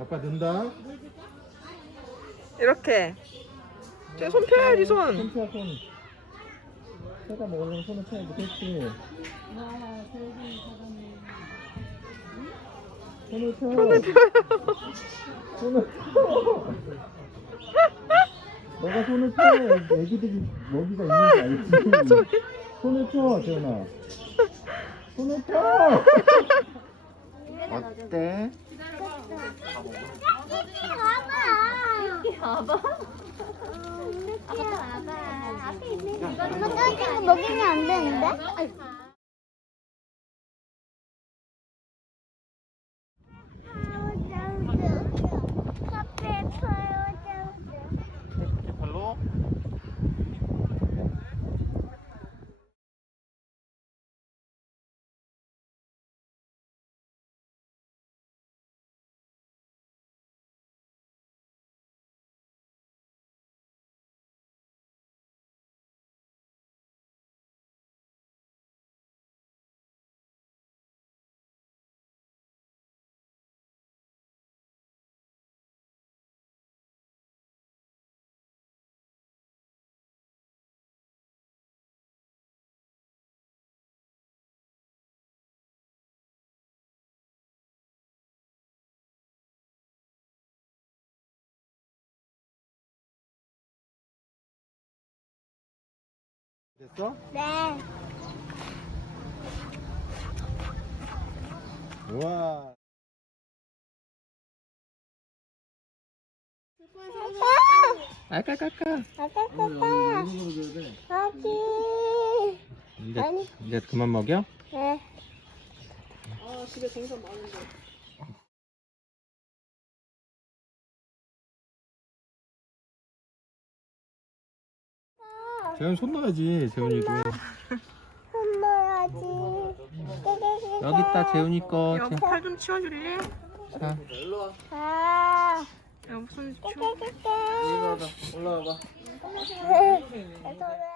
아빠 넣는다. 이렇게. 쟤손 펴야지 손. 손 펴, 손. 새가 먹으려면 손을 펴야지, 그렇지. 손을 펴. 손을 펴요. 손을 펴. 너가 손을 펴. 애기들이 먹이가 있는지 알지. 손을 펴, 재현아. 손을 펴. 어때? 봐봐. 이렇게 봐봐. 앞에 있는 거. 엄마 이거 먹이면 안 되는데? 됐어? 네. 우와. 알까까까. 아까 까까. 아기. 이제, 아니. 이제 그만 먹여? 네. 아 집에 생선 많은데. 재현 손 넣어야지, 재훈이도. 손 넣어야지. 여기 있다, 재훈이 거. 여보 재- 팔좀 치워줄래? 자, 아. 여보 손 치워. 깨깨깨. 올라와봐.